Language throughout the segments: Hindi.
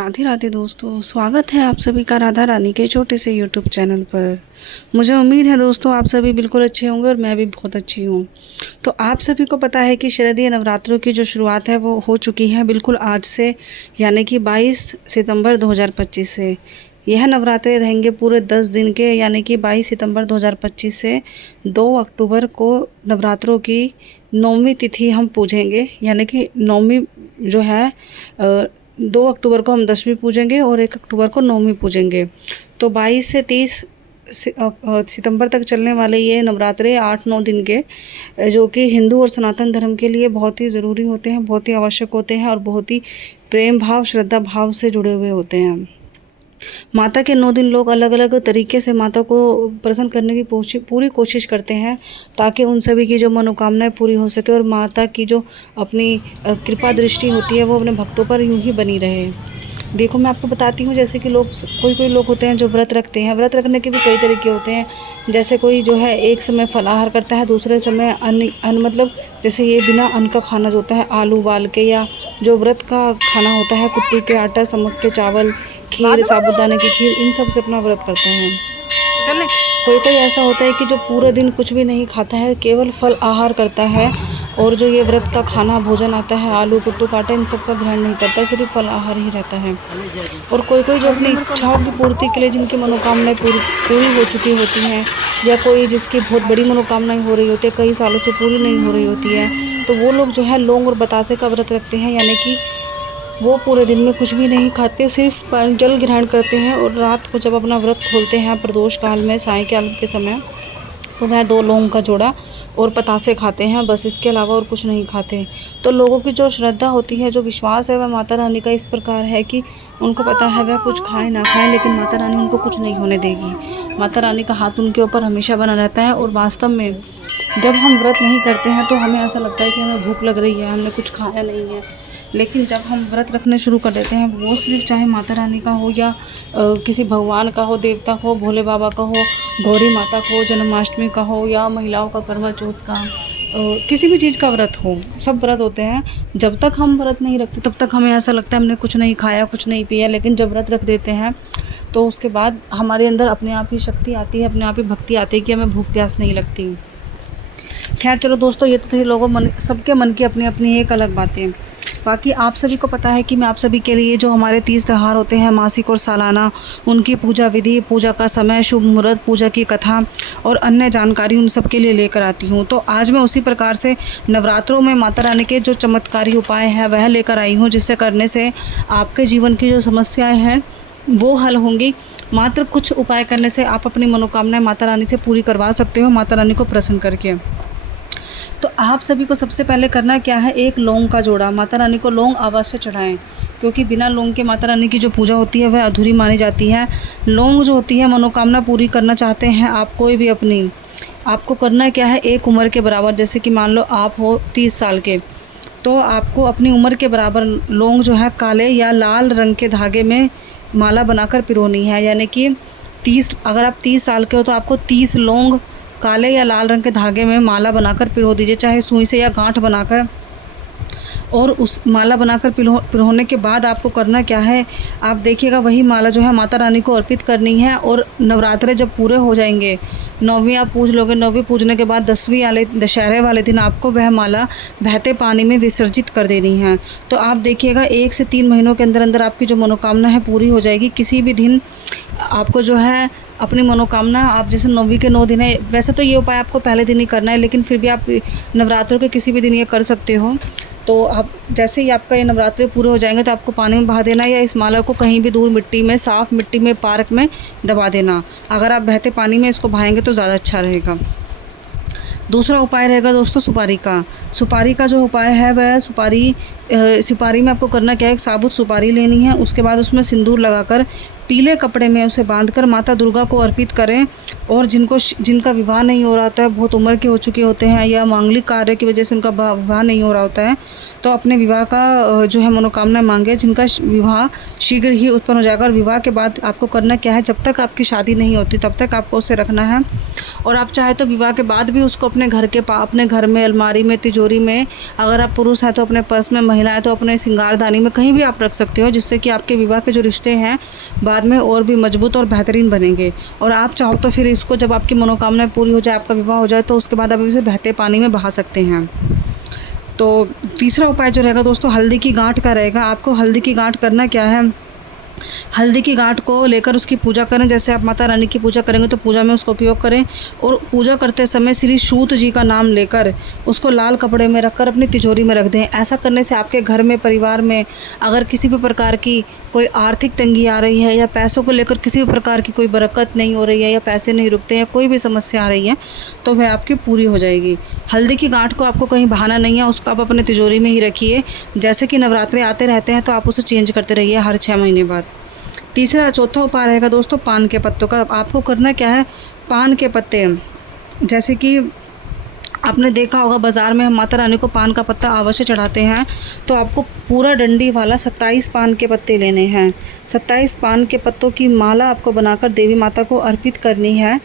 राधे राधे दोस्तों, स्वागत है आप सभी का राधा रानी के छोटे से यूट्यूब चैनल पर। मुझे उम्मीद है दोस्तों आप सभी बिल्कुल अच्छे होंगे और मैं भी बहुत अच्छी हूँ। तो आप सभी को पता है कि शारदीय नवरात्रों की जो शुरुआत है वो हो चुकी है बिल्कुल आज से, यानी कि 22 सितंबर 2025 से। यह नवरात्रे रहेंगे पूरे 10 दिन के, यानी कि 22 सितंबर 2025 से 2 अक्टूबर को नवरात्रों की 9वीं तिथि हम पूजेंगे। यानी कि 9वीं जो है 2 अक्टूबर को हम 10वीं पूजेंगे और 1 अक्टूबर को 9वीं पूजेंगे। तो 22 से 30 सितंबर तक चलने वाले ये नवरात्रे 8-9 दिन के, जो कि हिंदू और सनातन धर्म के लिए बहुत ही ज़रूरी होते हैं, बहुत ही आवश्यक होते हैं और बहुत ही प्रेम भाव, श्रद्धा भाव से जुड़े हुए होते हैं। माता के 9 दिन लोग अलग अलग तरीके से माता को प्रसन्न करने की पूरी कोशिश करते हैं, ताकि उन सभी की जो मनोकामनाएं पूरी हो सके और माता की जो अपनी कृपा दृष्टि होती है वो अपने भक्तों पर यूं ही बनी रहे। देखो, मैं आपको बताती हूँ, जैसे कि कोई लोग होते हैं जो व्रत रखते हैं। व्रत रखने के भी कई तरीके होते हैं। जैसे कोई जो है एक समय फलाहार करता है, दूसरे समय अन्न मतलब जैसे ये बिना अन्न का खाना जो होता है, आलू उबाल के, या जो व्रत का खाना होता है कुट्टी के आटा, समक के चावल, खीर, साबूदाने की खीर, इन सब से अपना व्रत करते हैं। कोई ऐसा होता है कि जो पूरे दिन कुछ भी नहीं खाता है, केवल फल आहार करता है, और जो ये व्रत का खाना भोजन आता है, आलू कुट्टू काटा, इन सब का ग्रहण नहीं करता, सिर्फ फल आहार ही रहता है। और कोई जो अपनी इच्छाओं की पूर्ति के लिए, जिनकी मनोकामनाएं पूरी हो चुकी होती हैं, या कोई जिसकी बहुत बड़ी मनोकामनाएं हो रही होती है, कई सालों से पूरी नहीं हो रही होती है, तो वो लोग जो है लौंग और बतासे का व्रत रखते हैं। यानी कि वो पूरे दिन में कुछ भी नहीं खाते, सिर्फ जल ग्रहण करते हैं, और रात को जब अपना व्रत खोलते हैं प्रदोष काल में, सायंकाल के समय, तो वह 2 लौंग का जोड़ा और पतासे खाते हैं, बस इसके अलावा और कुछ नहीं खाते। तो लोगों की जो श्रद्धा होती है, जो विश्वास है, वह माता रानी का इस प्रकार है कि उनको पता है वह कुछ खाएं ना खाएं, लेकिन माता रानी उनको कुछ नहीं होने देगी। माता रानी का हाथ उनके ऊपर हमेशा बना रहता है। और वास्तव में जब हम व्रत नहीं करते हैं तो हमें ऐसा लगता है कि हमें भूख लग रही है, हमने कुछ खाया नहीं है, लेकिन जब हम व्रत रखने शुरू कर देते हैं, वो सिर्फ चाहे माता रानी का हो या किसी भगवान का हो, देवता का हो, भोले बाबा का हो, गौरी माता का हो, जन्माष्टमी का हो, या महिलाओं का करवा चौथ का, किसी भी चीज़ का व्रत हो, सब व्रत होते हैं। जब तक हम व्रत नहीं रखते तब तक हमें ऐसा लगता है हमने कुछ नहीं खाया, कुछ नहीं पिया, लेकिन जब व्रत रख देते हैं तो उसके बाद हमारे अंदर अपने आप ही शक्ति आती है, अपने आप ही भक्ति आती है कि हमें भूख प्यास नहीं लगती। खैर चलो दोस्तों, ये तो थे सबके मन की अपनी अपनी एक अलग बातें। बाकी आप सभी को पता है कि मैं आप सभी के लिए जो हमारे 30 त्यौहार होते हैं, मासिक और सालाना, उनकी पूजा विधि, पूजा का समय, शुभ मुहूर्त, पूजा की कथा और अन्य जानकारी उन सब के लिए लेकर आती हूँ। तो आज मैं उसी प्रकार से नवरात्रों में माता रानी के जो चमत्कारी उपाय हैं वह लेकर आई हूँ, जिससे करने से आपके जीवन की जो समस्याएँ हैं वो हल होंगी। मात्र कुछ उपाय करने से आप अपनी मनोकामनाएं माता रानी से पूरी करवा सकते हो, माता रानी को प्रसन्न करके। तो आप सभी को सबसे पहले करना क्या है, एक लौंग का जोड़ा। माता रानी को लौंग अवश्य चढ़ाएं, क्योंकि बिना लौंग के माता रानी की जो पूजा होती है वह अधूरी मानी जाती है। लौंग जो होती है, मनोकामना पूरी करना चाहते हैं आप कोई भी अपनी, आपको करना क्या है, एक उम्र के बराबर, जैसे कि मान लो आप हो 30 साल के, तो आपको अपनी उम्र के बराबर लौंग जो है काले या लाल रंग के धागे में माला बनाकर पिरोनी है। यानी कि अगर आप 30 साल के हो तो आपको 30 लौंग काले या लाल रंग के धागे में माला बनाकर पिरो दीजिए, चाहे सुई से या गांठ बनाकर। और उस माला बनाकर पिरोने के बाद आपको करना क्या है, आप देखिएगा, वही माला जो है माता रानी को अर्पित करनी है। और नवरात्रे जब पूरे हो जाएंगे, 9वीं आप पूज लोगे, 9वीं पूजने के बाद 10वीं वाले दशहरे वाले दिन आपको वह माला बहते पानी में विसर्जित कर देनी है। तो आप देखिएगा 1 से 3 महीनों के अंदर अंदर आपकी जो मनोकामना है पूरी हो जाएगी। किसी भी दिन आपको जो है अपनी मनोकामना, आप जैसे 9वीं के 9 दिन है, वैसे तो ये उपाय आपको पहले दिन ही करना है, लेकिन फिर भी आप नवरात्रों के किसी भी दिन ये कर सकते हो। तो आप जैसे ही आपका ये नवरात्रे पूरे हो जाएंगे तो आपको पानी में बहा देना, या इस माला को कहीं भी दूर मिट्टी में, साफ़ मिट्टी में, पार्क में दबा देना। अगर आप बहते पानी में इसको बहाएंगे तो ज़्यादा अच्छा रहेगा। दूसरा उपाय रहेगा दोस्तों सुपारी का। सुपारी का जो उपाय है वह सुपारी में आपको करना क्या है, एक साबुत सुपारी लेनी है, उसके बाद उसमें सिंदूर लगाकर पीले कपड़े में उसे बांधकर माता दुर्गा को अर्पित करें। और जिनका विवाह नहीं हो रहा होता है, बहुत उम्र के हो चुके होते हैं, या मांगलिक कार्य की वजह से उनका विवाह नहीं हो रहा होता है, तो अपने विवाह का जो है मनोकामना मांगे, जिनका विवाह शीघ्र ही उत्पन्न हो जाएगा। और विवाह के बाद आपको करना क्या है, जब तक आपकी शादी नहीं होती तब तक आपको उसे रखना है। और आप चाहे तो विवाह के बाद भी उसको अपने घर में, अलमारी में, तिजोरी में, अगर आप पुरुष हैं तो अपने पर्स में, महिला है तो अपने श्रृंगारदानी में, कहीं भी आप रख सकते हो, जिससे कि आपके विवाह के जो रिश्ते हैं बाद में और भी मजबूत और बेहतरीन बनेंगे। और आप चाहो तो फिर इसको जब आपकी मनोकामना पूरी हो जाए, आपका विवाह हो जाए, तो उसके बाद आप इसे बहते पानी में बहा सकते हैं। तो तीसरा उपाय जो रहेगा दोस्तों, हल्दी की गांठ का रहेगा। आपको हल्दी की गांठ करना क्या है, हल्दी की गांठ को लेकर उसकी पूजा करें। जैसे आप माता रानी की पूजा करेंगे तो पूजा में उसका उपयोग करें, और पूजा करते समय श्री सूत जी का नाम लेकर उसको लाल कपड़े में रखकर अपनी तिजोरी में रख दें। ऐसा करने से आपके घर में, परिवार में अगर किसी भी प्रकार की कोई आर्थिक तंगी आ रही है, या पैसों को लेकर किसी भी प्रकार की कोई बरकत नहीं हो रही है, या पैसे नहीं रुकते हैं, कोई भी समस्या आ रही है, तो वह आपकी पूरी हो जाएगी। हल्दी की गांठ को आपको कहीं बहाना नहीं है, उसको आप अपने तिजोरी में ही रखिए। जैसे कि नवरात्रे आते रहते हैं तो आप उसे चेंज करते रहिए हर 6 महीने बाद। चौथा उपाय रहेगा दोस्तों पान के पत्तों का। आपको करना क्या है, पान के पत्ते, जैसे कि आपने देखा होगा बाज़ार में हम माता रानी को पान का पत्ता अवश्य चढ़ाते हैं, तो आपको पूरा डंडी वाला 27 पान के पत्ते लेने हैं। 27 पान के पत्तों की माला आपको बनाकर देवी माता को अर्पित करनी है।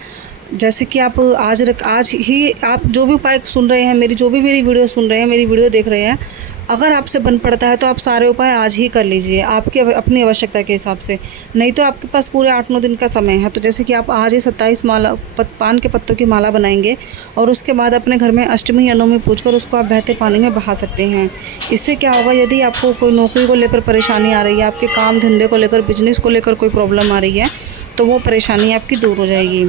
जैसे कि आप आज ही आप जो भी उपाय सुन रहे हैं, मेरी वीडियो सुन रहे हैं, मेरी वीडियो देख रहे हैं, अगर आपसे बन पड़ता है तो आप सारे उपाय आज ही कर लीजिए, आपके अपनी आवश्यकता के हिसाब से। नहीं तो आपके पास पूरे 8-9 दिन का समय है। तो जैसे कि आप आज ही 27 पान के पत्तों की माला बनाएंगे, और उसके बाद अपने घर में अष्टमी या नवमी पूजकर उसको आप बहते पानी में बहा सकते हैं। इससे क्या होगा, यदि आपको कोई नौकरी को लेकर परेशानी आ रही है, आपके काम धंधे को लेकर, बिजनेस को लेकर कोई प्रॉब्लम आ रही है, तो वो परेशानी आपकी दूर हो जाएगी।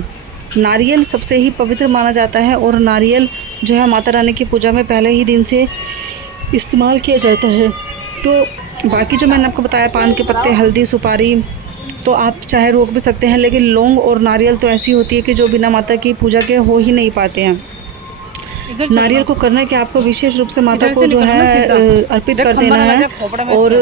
नारियल सबसे ही पवित्र माना जाता है, और नारियल जो है माता रानी की पूजा में पहले ही दिन से इस्तेमाल किया जाता है। तो बाकी जो मैंने आपको बताया, पान के पत्ते, हल्दी, सुपारी, तो आप चाहे रोक भी सकते हैं, लेकिन लौंग और नारियल तो ऐसी होती है कि जो बिना माता की पूजा के हो ही नहीं पाते हैं। नारियल को करना है कि आपको विशेष रूप से माता को जो है अर्पित कर देना है, और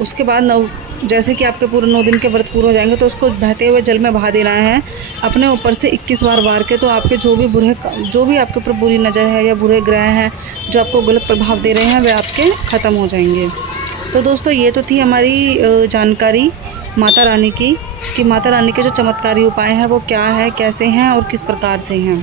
उसके बाद जैसे कि आपके पूरे 9 दिन के व्रत पूरे हो जाएंगे तो उसको बहते हुए जल में बहा देना है अपने ऊपर से 21 बार वार के। तो आपके जो भी आपके ऊपर बुरी नज़र है या बुरे ग्रह हैं जो आपको गलत प्रभाव दे रहे हैं, वे आपके ख़त्म हो जाएंगे। तो दोस्तों ये तो थी हमारी जानकारी माता रानी की, कि माता रानी के जो चमत्कारी उपाय हैं वो क्या है, कैसे हैं और किस प्रकार से हैं।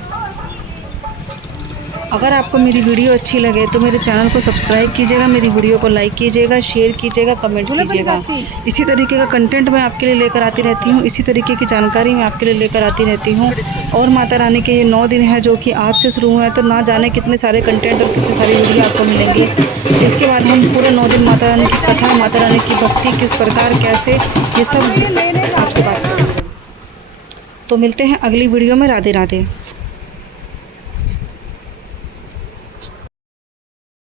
अगर आपको मेरी वीडियो अच्छी लगे तो मेरे चैनल को सब्सक्राइब कीजिएगा, मेरी वीडियो को लाइक कीजिएगा, शेयर कीजिएगा, कमेंट कीजिएगा। इसी तरीके का कंटेंट मैं आपके लिए लेकर आती रहती हूँ, इसी तरीके की जानकारी मैं आपके लिए लेकर आती रहती हूँ। और माता रानी के ये 9 दिन है जो कि आज से शुरू हुए हैं, तो ना जाने कितने सारे कंटेंट और कितनी सारी वीडियो आपको मिलेंगे। इसके बाद हम पूरे 9 दिन माता रानी की कथा, माता रानी की भक्ति किस प्रकार, कैसे, ये सब आपसे बात करेंगे। तो मिलते हैं अगली वीडियो में। राधे राधे।